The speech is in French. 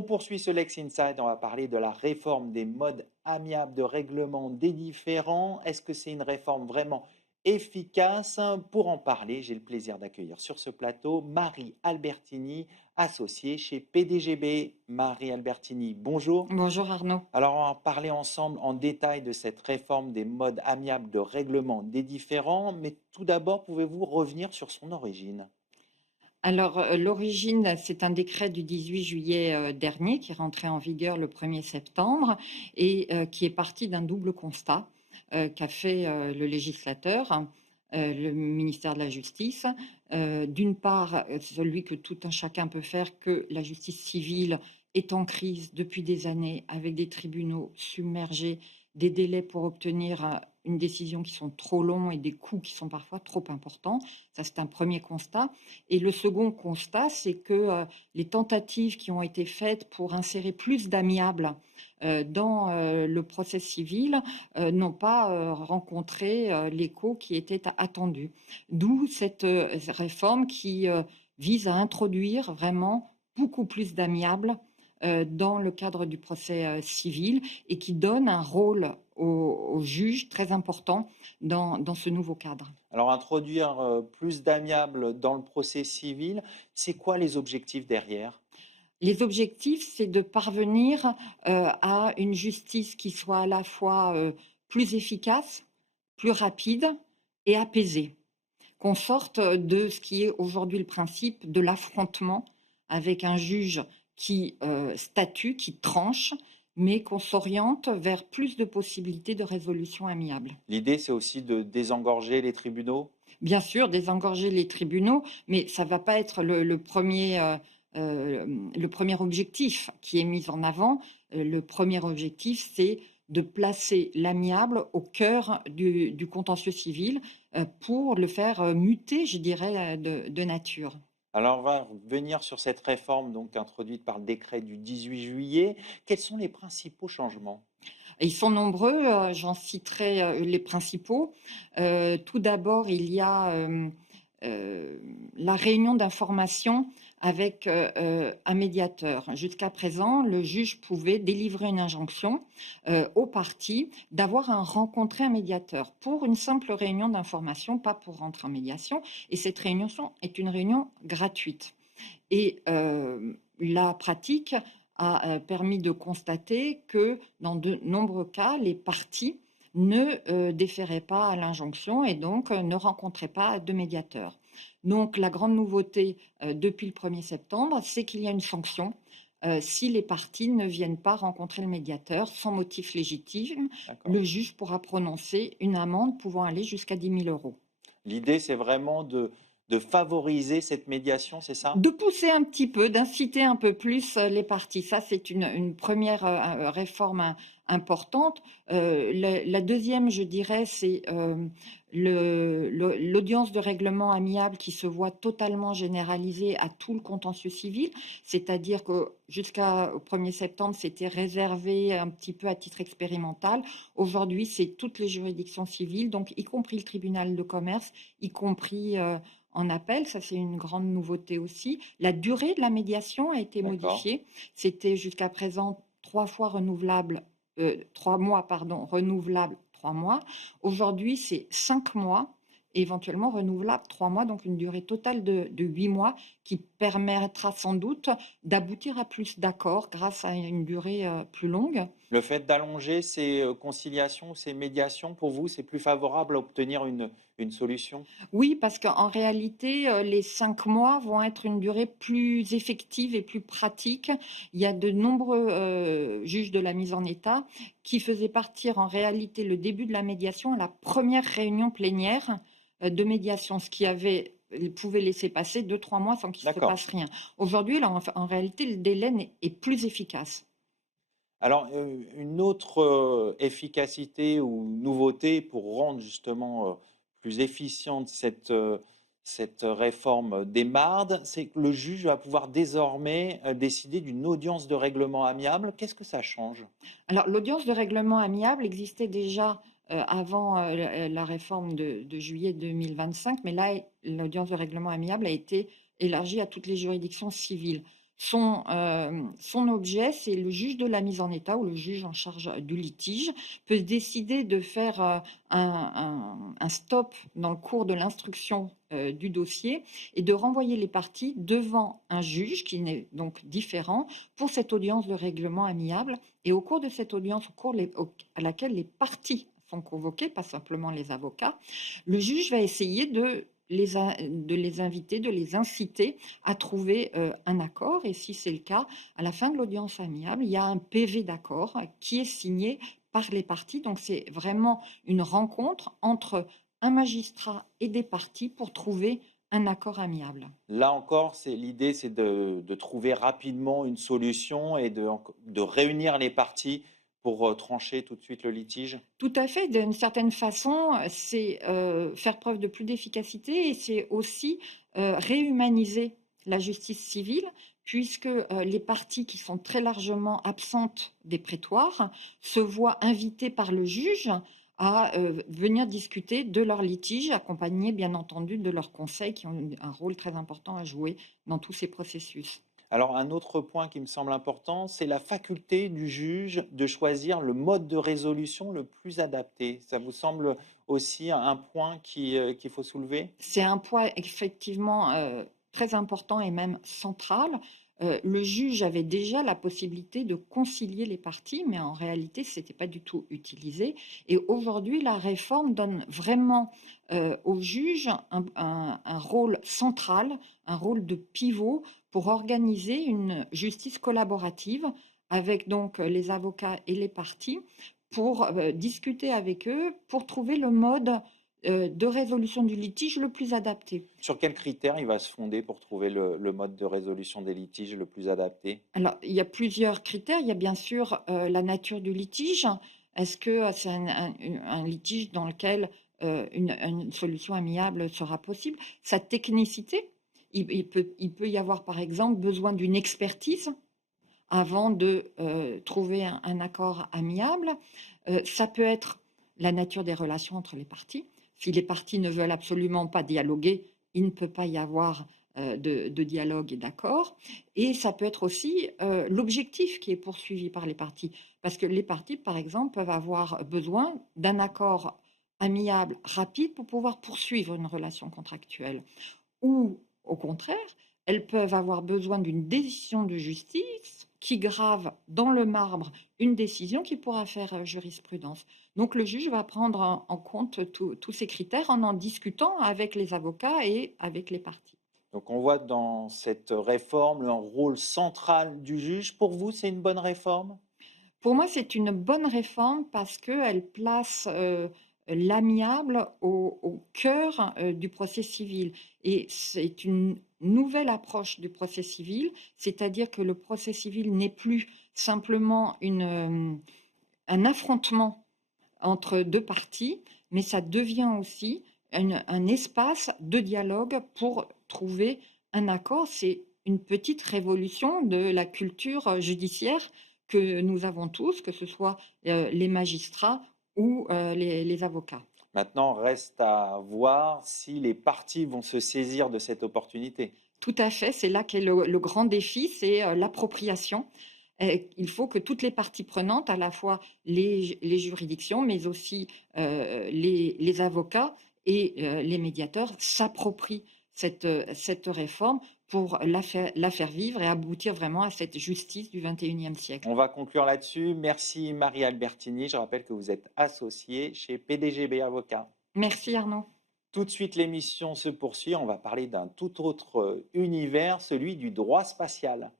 On poursuit ce Lex Inside, on va parler de la réforme des modes amiables de règlement des différends. Est-ce que c'est une réforme vraiment efficace? Pour en parler, j'ai le plaisir d'accueillir sur ce plateau Marie Albertini, associée chez PDGB. Marie Albertini, bonjour. Bonjour Arnaud. Alors, on va parler ensemble en détail de cette réforme des modes amiables de règlement des différends, mais tout d'abord, pouvez-vous revenir sur son origine? Alors, l'origine, c'est un décret du 18 juillet, dernier qui est rentré en vigueur le 1er septembre et qui est parti d'un double constat, qu'a fait, le législateur, le ministère de la Justice. D'une part, celui que tout un chacun peut faire, que la justice civile est en crise depuis des années avec des tribunaux submergés, des délais pour obtenir, une décision qui sont trop longs et des coûts qui sont parfois trop importants. Ça, c'est un premier constat. Et le second constat, c'est que, les tentatives qui ont été faites pour insérer plus d'amiables, dans, le procès civil, n'ont pas, rencontré, l'écho qui était attendu. D'où cette, réforme qui, vise à introduire vraiment beaucoup plus d'amiables, dans le cadre du procès, civil et qui donne un rôle aux juges très important dans ce nouveau cadre. Alors introduire, plus d'amiables dans le procès civil, c'est quoi les objectifs derrière? Les objectifs, c'est de parvenir, à une justice qui soit à la fois, plus efficace, plus rapide et apaisée. Qu'on sorte, de ce qui est aujourd'hui le principe de l'affrontement avec un juge qui, statue, qui tranche, mais qu'on s'oriente vers plus de possibilités de résolution amiable. L'idée, c'est aussi de désengorger les tribunaux? Bien sûr, désengorger les tribunaux, mais ça va pas être le 1er objectif qui est mis en avant. Le premier objectif, c'est de placer l'amiable au cœur du contentieux civil, pour le faire, muter, je dirais, de nature. Alors on va revenir sur cette réforme donc introduite par le décret du 18 juillet. Quels sont les principaux changements? Et ils sont nombreux, j'en citerai, les principaux. Tout d'abord, il y a, la réunion d'information avec, un médiateur. Jusqu'à présent, le juge pouvait délivrer une injonction, aux parties d'avoir rencontré un médiateur pour une simple réunion d'information, pas pour rentrer en médiation et cette réunion est une réunion gratuite. Et la pratique a, permis de constater que, dans de nombreux cas, les parties ne, déféraient pas à l'injonction et donc ne rencontraient pas de médiateur. Donc la grande nouveauté, depuis le 1er septembre, c'est qu'il y a une sanction, si les parties ne viennent pas rencontrer le médiateur sans motif légitime. D'accord. Le juge pourra prononcer une amende pouvant aller jusqu'à 10 000 euros. L'idée, c'est vraiment de favoriser cette médiation, c'est ça? De pousser un petit peu, d'inciter un peu plus, les parties. Ça, c'est une 1re, réforme importante. La 2e, je dirais, c'est, l'audience de règlement amiable qui se voit totalement généralisée à tout le contentieux civil. C'est-à-dire que jusqu'au 1er septembre, c'était réservé un petit peu à titre expérimental. Aujourd'hui, c'est toutes les juridictions civiles, donc y compris le tribunal de commerce, y compris, en appel, ça c'est une grande nouveauté aussi. La durée de la médiation a été D'accord. modifiée. C'était jusqu'à présent 3 fois renouvelable, 3 mois pardon, renouvelable 3 mois. Aujourd'hui, c'est 5 mois, éventuellement renouvelable 3 mois, donc une durée totale de 8 mois qui permettra sans doute d'aboutir à plus d'accords grâce à une durée, plus longue. Le fait d'allonger ces, conciliations, ces médiations, pour vous, c'est plus favorable à obtenir une solution? Oui, parce qu'en réalité, les 5 mois vont être une durée plus effective et plus pratique. Il y a de nombreux, juges de la mise en état qui faisaient partir en réalité le début de la médiation à la première réunion plénière, de médiation, ce qui avait pouvait laisser passer 2 3 mois sans qu'il se D'accord. passe rien. Aujourd'hui, là, en réalité, le délai est plus efficace. Alors, une autre, efficacité ou nouveauté pour rendre justement, plus efficiente cette réforme des mardes, c'est que le juge va pouvoir désormais, décider d'une audience de règlement amiable. Qu'est-ce que ça change? Alors, l'audience de règlement amiable existait déjà, avant, la réforme de juillet 2025, mais là, l'audience de règlement amiable a été élargie à toutes les juridictions civiles. son objet, c'est le juge de la mise en état ou le juge en charge du litige peut décider de faire, un stop dans le cours de l'instruction, du dossier et de renvoyer les parties devant un juge qui n'est donc différent pour cette audience de règlement amiable et au cours de cette audience, au cours les au à laquelle les parties sont convoquées, pas simplement les avocats, le juge va essayer de les inviter, de les inciter à trouver, un accord et si c'est le cas, à la fin de l'audience amiable, il y a un PV d'accord qui est signé par les parties. Donc c'est vraiment une rencontre entre un magistrat et des parties pour trouver un accord amiable. Là encore, c'est l'idée, c'est de trouver rapidement une solution et de réunir les parties pour, trancher tout de suite le litige? Tout à fait, d'une certaine façon, c'est, faire preuve de plus d'efficacité et c'est aussi, réhumaniser la justice civile puisque, les parties qui sont très largement absentes des prétoires se voient invitées par le juge à, venir discuter de leur litige, accompagnées bien entendu de leurs conseils qui ont un rôle très important à jouer dans tous ces processus. Alors un autre point qui me semble important, c'est la faculté du juge de choisir le mode de résolution le plus adapté. Ça vous semble aussi un point qu'il faut soulever? C'est un point effectivement, très important et même central. Le juge avait déjà la possibilité de concilier les parties, mais en réalité, ce n'était pas du tout utilisé et aujourd'hui, la réforme donne vraiment, au juge un rôle central, un rôle de pivot pour organiser une justice collaborative avec donc, les avocats et les parties pour, discuter avec eux, pour trouver le mode de résolution du litige le plus adapté. Sur quels critères il va se fonder pour trouver le mode de résolution des litiges le plus adapté? Alors, il y a plusieurs critères. Il y a bien sûr, la nature du litige. Est-ce que, c'est un litige dans lequel, une solution amiable sera possible? Sa technicité, il peut y avoir, par exemple, besoin d'une expertise avant de, trouver un accord amiable. Ça peut être la nature des relations entre les parties. Si les parties ne veulent absolument pas dialoguer, il ne peut pas y avoir, de dialogue et d'accord et ça peut être aussi, l'objectif qui est poursuivi par les parties. Parce que les parties, par exemple, peuvent avoir besoin d'un accord amiable rapide pour pouvoir poursuivre une relation contractuelle. Ou au contraire, elles peuvent avoir besoin d'une décision de justice qui grave dans le marbre une décision qui pourra faire, jurisprudence. Donc le juge va prendre en compte tous ces critères en discutant avec les avocats et avec les parties. Donc on voit dans cette réforme un rôle central du juge. Pour vous, c'est une bonne réforme? Pour moi, c'est une bonne réforme parce qu'elle place, l'amiable au cœur, du procès civil et c'est une nouvelle approche du procès civil, c'est-à-dire que le procès civil n'est plus simplement un affrontement entre 2 parties, mais ça devient aussi un espace de dialogue pour trouver un accord. C'est une petite révolution de la culture, judiciaire que nous avons tous, que ce soit, les magistrats ou, les avocats. Maintenant, reste à voir si les parties vont se saisir de cette opportunité. Tout à fait, c'est là qu'est le grand défi, c'est, l'appropriation. Il faut que toutes les parties prenantes, à la fois les juridictions, mais aussi, les avocats et les médiateurs s'approprient cette réforme pour la faire vivre et aboutir vraiment à cette justice du 21e siècle. On va conclure là-dessus. Merci Marie Albertini. Je rappelle que vous êtes associée chez PDGB Avocats. Merci Arnaud. Tout de suite, l'émission se poursuit. On va parler d'un tout autre univers, celui du droit spatial.